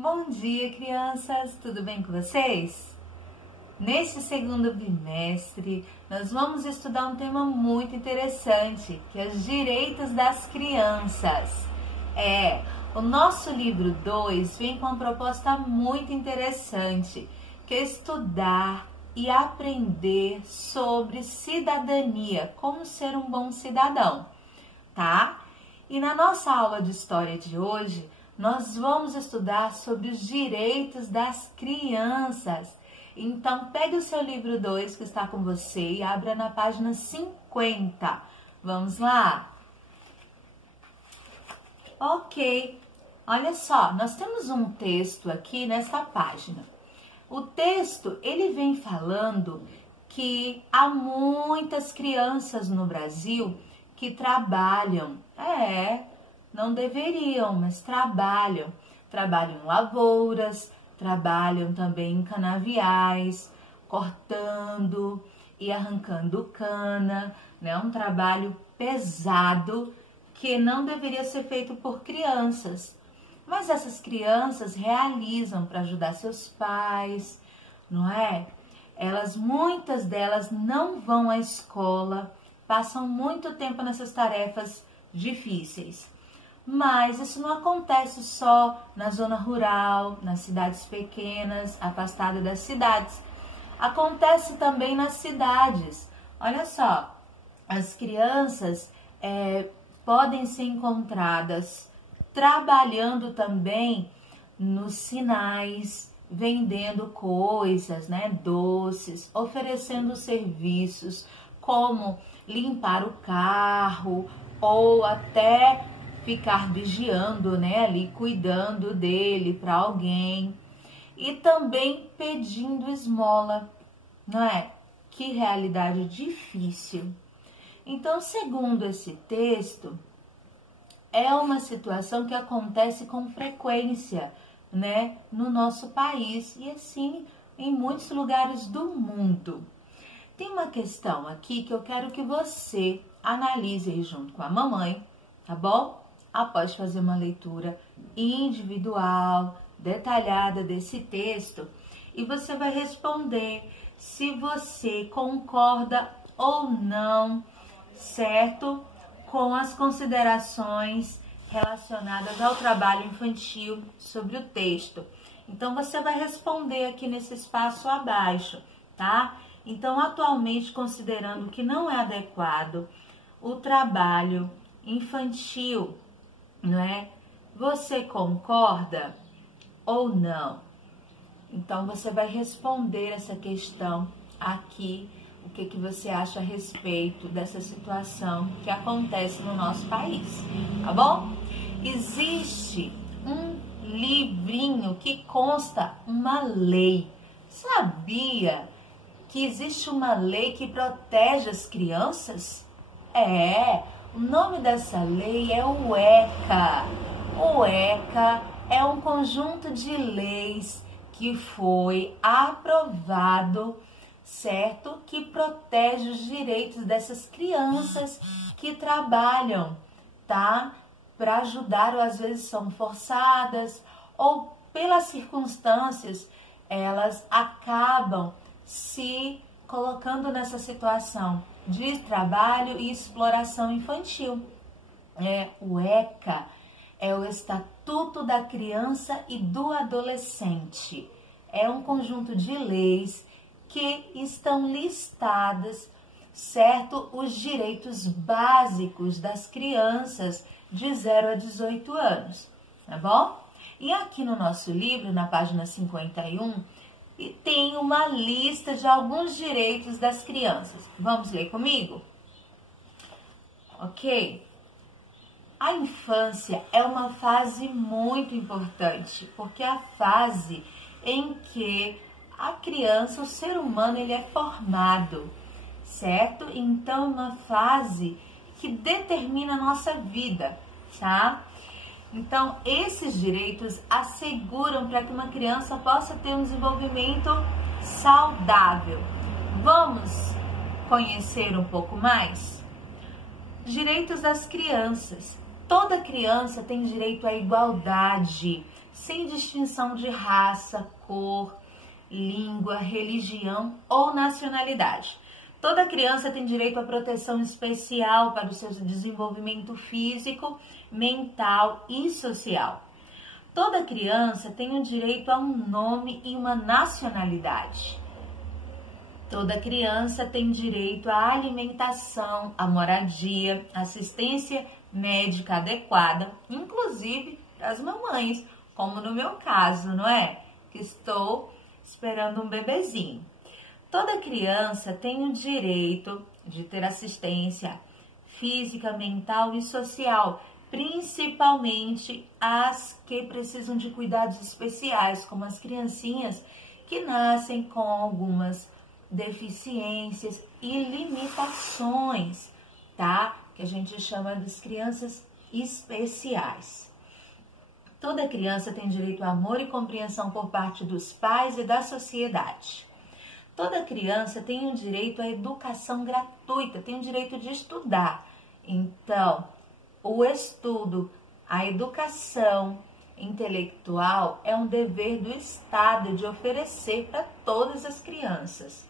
Bom dia, crianças! Tudo bem com vocês? Neste segundo bimestre, nós vamos estudar um tema muito interessante, que é os direitos das crianças. O nosso livro 2 vem com uma proposta muito interessante, que é estudar e aprender sobre cidadania, como ser um bom cidadão, tá? E na nossa aula de história de hoje, nós vamos estudar sobre os direitos das crianças. Então, pegue o seu livro 2 que está com você e abra na página 50. Vamos lá? Ok. Olha só, nós temos um texto aqui nessa página. O texto, ele vem falando que há muitas crianças no Brasil que trabalham. Não deveriam, mas trabalham. Trabalham em lavouras, trabalham também em canaviais, cortando e arrancando cana, né? Um trabalho pesado que não deveria ser feito por crianças. Mas essas crianças realizam para ajudar seus pais, não é? Muitas delas não vão à escola, passam muito tempo nessas tarefas difíceis. Mas isso não acontece só na zona rural, nas cidades pequenas, afastadas das cidades. Acontece também nas cidades. Olha só, as crianças podem ser encontradas trabalhando também nos sinais, vendendo coisas, né, doces, oferecendo serviços como limpar o carro ou até ficar vigiando, né, ali cuidando dele para alguém e também pedindo esmola, não é? Que realidade difícil. Então, segundo esse texto, é uma situação que acontece com frequência, né, no nosso país e assim em muitos lugares do mundo. Tem uma questão aqui que eu quero que você analise aí junto com a mamãe, tá bom? Após fazer uma leitura individual, detalhada desse texto, e você vai responder se você concorda ou não, certo? Com as considerações relacionadas ao trabalho infantil sobre o texto. Então, você vai responder aqui nesse espaço abaixo, tá? Então, atualmente, considerando que não é adequado o trabalho infantil, não é? Você concorda ou não? Então, você vai responder essa questão aqui, o que você acha a respeito dessa situação que acontece no nosso país, tá bom? Existe um livrinho que consta uma lei. Sabia que existe uma lei que protege as crianças? O nome dessa lei é o ECA. O ECA é um conjunto de leis que foi aprovado, certo? Que protege os direitos dessas crianças que trabalham, tá? Para ajudar, ou às vezes são forçadas, ou pelas circunstâncias, elas acabam se colocando nessa situação de trabalho e exploração infantil. O ECA é o Estatuto da Criança e do Adolescente. É um conjunto de leis que estão listadas, certo? Os direitos básicos das crianças de 0 a 18 anos, tá bom? E aqui no nosso livro, na página 51, tem uma lista de alguns direitos das crianças. Vamos ler comigo? Ok? A infância é uma fase muito importante, porque é a fase em que a criança, o ser humano, ele é formado, certo? Então, é uma fase que determina a nossa vida, tá? Então, esses direitos asseguram para que uma criança possa ter um desenvolvimento saudável. Vamos conhecer um pouco mais? Direitos das crianças. Toda criança tem direito à igualdade, sem distinção de raça, cor, língua, religião ou nacionalidade. Toda criança tem direito à proteção especial para o seu desenvolvimento físico, mental e social. Toda criança tem o direito a um nome e uma nacionalidade. Toda criança tem direito à alimentação, à moradia, assistência médica adequada, inclusive as mamães, como no meu caso, não é? Que estou esperando um bebezinho. Toda criança tem o direito de ter assistência física, mental e social, principalmente as que precisam de cuidados especiais, como as criancinhas que nascem com algumas deficiências e limitações, tá? Que a gente chama de crianças especiais. Toda criança tem direito a amor e compreensão por parte dos pais e da sociedade. Toda criança tem o direito à educação gratuita, tem o direito de estudar. Então, o estudo, a educação intelectual é um dever do Estado de oferecer para todas as crianças.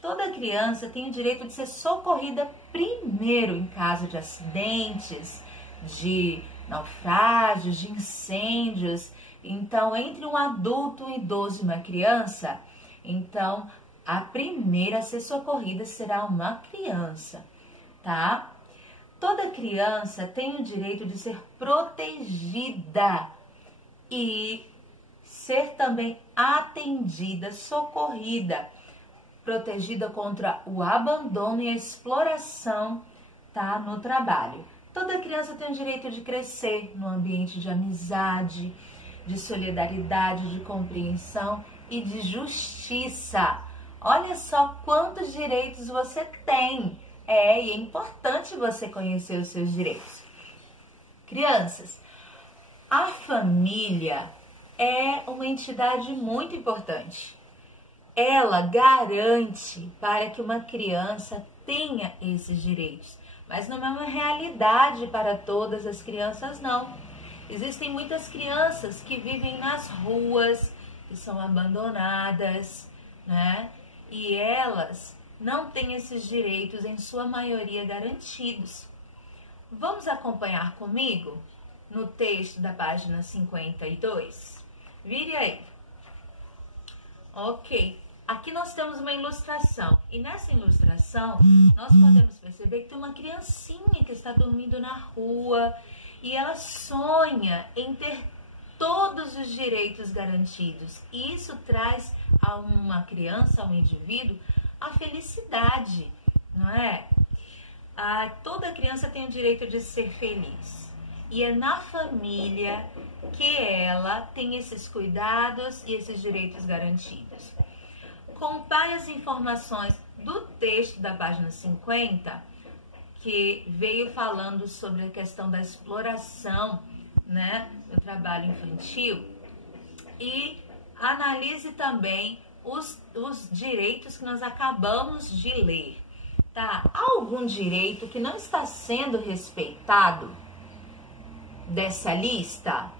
Toda criança tem o direito de ser socorrida primeiro em caso de acidentes, de naufrágios, de incêndios. Então, entre um adulto, um idoso e uma criança, então a primeira a ser socorrida será uma criança, tá? Toda criança tem o direito de ser protegida e ser também atendida, socorrida, protegida contra o abandono e a exploração, tá, no trabalho. Toda criança tem o direito de crescer no ambiente de amizade, de solidariedade, de compreensão e de justiça. Olha só quantos direitos você tem. E é importante você conhecer os seus direitos. Crianças, a família é uma entidade muito importante. Ela garante para que uma criança tenha esses direitos. Mas não é uma realidade para todas as crianças, não. Existem muitas crianças que vivem nas ruas, que são abandonadas, né? E elas não têm esses direitos, em sua maioria, garantidos. Vamos acompanhar comigo no texto da página 52? Vire aí. Ok. Aqui nós temos uma ilustração. E nessa ilustração, nós podemos perceber que tem uma criancinha que está dormindo na rua e ela sonha em ter todos os direitos garantidos. E isso traz a uma criança, a um indivíduo, a felicidade, não é? Toda criança tem o direito de ser feliz. E é na família que ela tem esses cuidados e esses direitos garantidos. Compare as informações do texto da página 50, que veio falando sobre a questão da exploração, né, do trabalho infantil, e analise também os direitos que nós acabamos de ler, tá? Há algum direito que não está sendo respeitado dessa lista?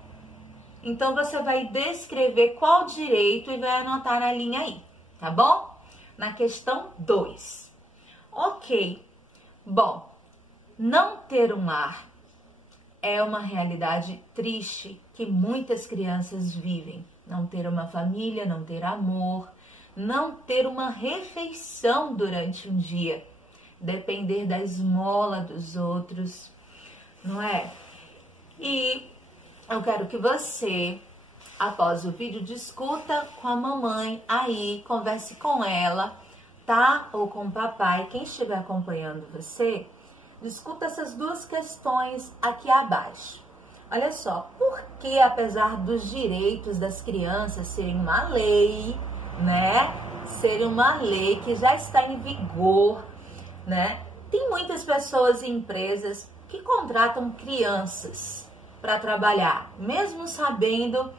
Então, você vai descrever qual direito e vai anotar na linha aí, tá bom? Na questão 2. Ok. Bom, não ter um lar é uma realidade triste que muitas crianças vivem. Não ter uma família, não ter amor, não ter uma refeição durante um dia, depender da esmola dos outros, não é? E eu quero que você, após o vídeo, discuta com a mamãe aí, converse com ela, tá? Ou com o papai, quem estiver acompanhando você, discuta essas duas questões aqui abaixo. Olha só, por que apesar dos direitos das crianças serem uma lei, né? Serem uma lei que já está em vigor, né? Tem muitas pessoas e empresas que contratam crianças para trabalhar, mesmo sabendo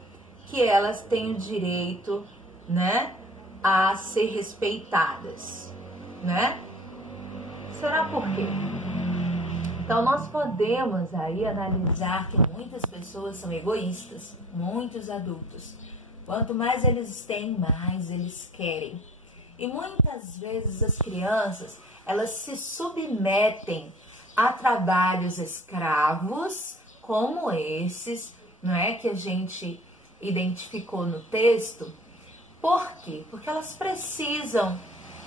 que elas têm o direito, né, a ser respeitadas, né? Será por quê? Então, nós podemos aí analisar que muitas pessoas são egoístas, muitos adultos. Quanto mais eles têm, mais eles querem. E muitas vezes as crianças, elas se submetem a trabalhos escravos, como esses, não é, que a gente identificou no texto. Por quê? Porque elas precisam,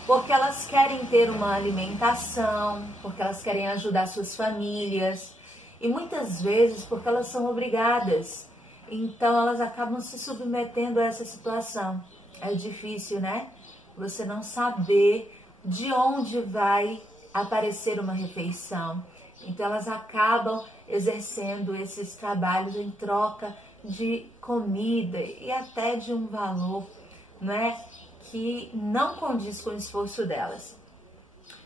porque elas querem ter uma alimentação, porque elas querem ajudar suas famílias e muitas vezes porque elas são obrigadas. Então elas acabam se submetendo a essa situação. É difícil, né? Você não saber de onde vai aparecer uma refeição. Então elas acabam exercendo esses trabalhos em troca de comida e até de um valor, né, que não condiz com o esforço delas.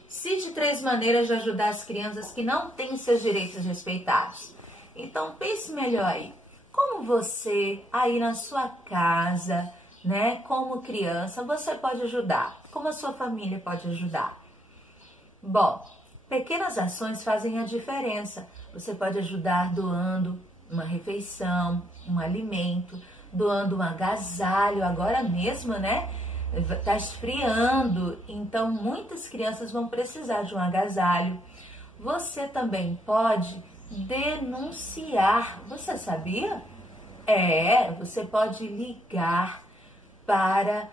Cite 3 maneiras de ajudar as crianças que não têm seus direitos respeitados. Então pense melhor aí. Como você, aí na sua casa, né, como criança, você pode ajudar? Como a sua família pode ajudar? Bom, pequenas ações fazem a diferença. Você pode ajudar doando uma refeição, um alimento, doando um agasalho, agora mesmo, né? Tá esfriando, então muitas crianças vão precisar de um agasalho. Você também pode denunciar. Você sabia? Você pode ligar para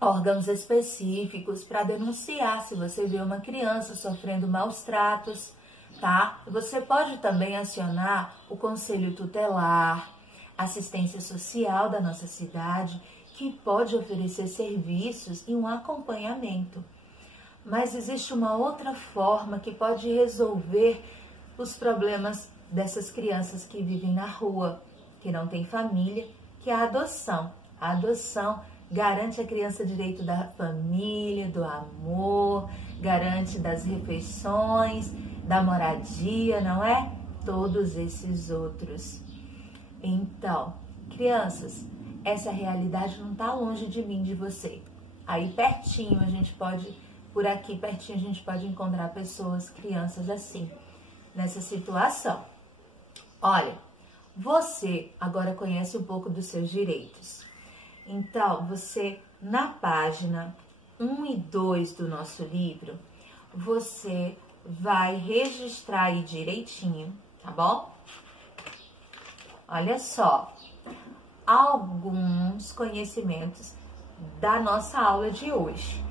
órgãos específicos para denunciar se você vê uma criança sofrendo maus tratos, tá? Você pode também acionar o Conselho Tutelar, assistência social da nossa cidade, que pode oferecer serviços e um acompanhamento. Mas existe uma outra forma que pode resolver os problemas dessas crianças que vivem na rua, que não têm família, que é a adoção. A adoção garante à criança direito da família, do amor, garante das refeições, da moradia, não é? Todos esses outros. Então, crianças, essa realidade não está longe de mim, de você. Aí pertinho a gente pode, por aqui pertinho a gente pode encontrar pessoas, crianças assim, nessa situação. Olha, você agora conhece um pouco dos seus direitos. Então, você, na página 1 e 2 do nosso livro, você vai registrar aí direitinho, tá bom? Olha só, alguns conhecimentos da nossa aula de hoje.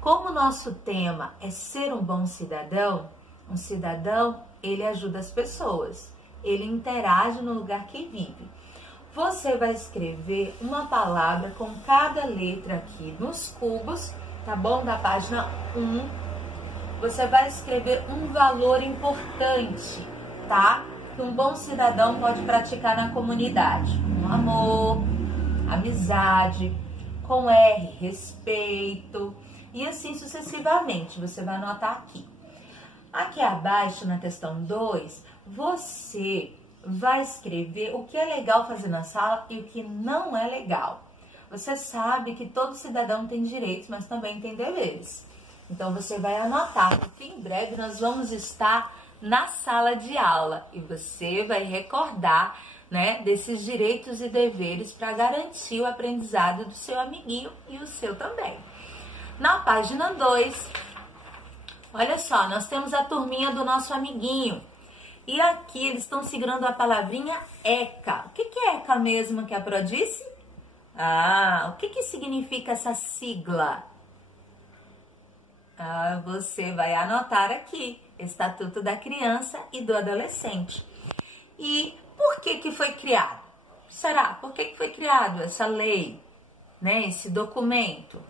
Como o nosso tema é ser um bom cidadão, ele ajuda as pessoas, ele interage no lugar que vive. Você vai escrever uma palavra com cada letra aqui nos cubos, tá bom? Da página 1. Você vai escrever um valor importante, tá? Que um bom cidadão pode praticar na comunidade. Um amor, amizade, com R, respeito, e assim sucessivamente. Você vai anotar aqui. Aqui abaixo, na questão 2, você vai escrever o que é legal fazer na sala e o que não é legal. Você sabe que todo cidadão tem direitos, mas também tem deveres. Então, você vai anotar, porque em breve nós vamos estar na sala de aula e você vai recordar, né, desses direitos e deveres para garantir o aprendizado do seu amiguinho e o seu também. Na página 2, olha só, nós temos a turminha do nosso amiguinho. E aqui eles estão segurando a palavrinha ECA. O que é ECA mesmo que a Pro disse? O que significa essa sigla? Você vai anotar aqui, Estatuto da Criança e do Adolescente. E por que foi criado? Será? Por que foi criado essa lei, né, esse documento?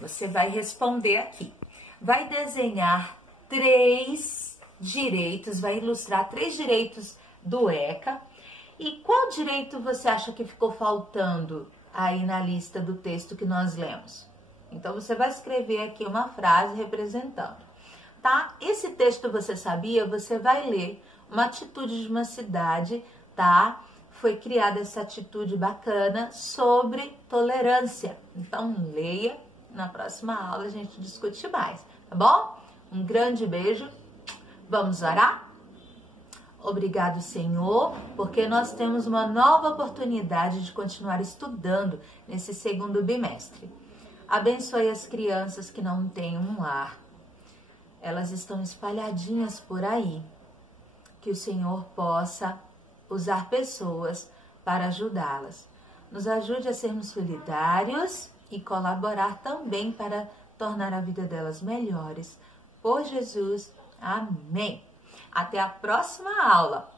Você vai responder aqui. Vai desenhar 3 direitos, vai ilustrar 3 direitos do ECA. E qual direito você acha que ficou faltando aí na lista do texto que nós lemos? Então, você vai escrever aqui uma frase representando, tá? Esse texto, você sabia? Você vai ler uma atitude de uma cidade, tá? Foi criada essa atitude bacana sobre tolerância. Então, leia. Na próxima aula a gente discute mais, tá bom? Um grande beijo. Vamos orar? Obrigado, Senhor, porque nós temos uma nova oportunidade de continuar estudando nesse segundo bimestre. Abençoe as crianças que não têm um lar. Elas estão espalhadinhas por aí. Que o Senhor possa usar pessoas para ajudá-las. Nos ajude a sermos solidários e colaborar também para tornar a vida delas melhores. Por Jesus, amém. Até a próxima aula.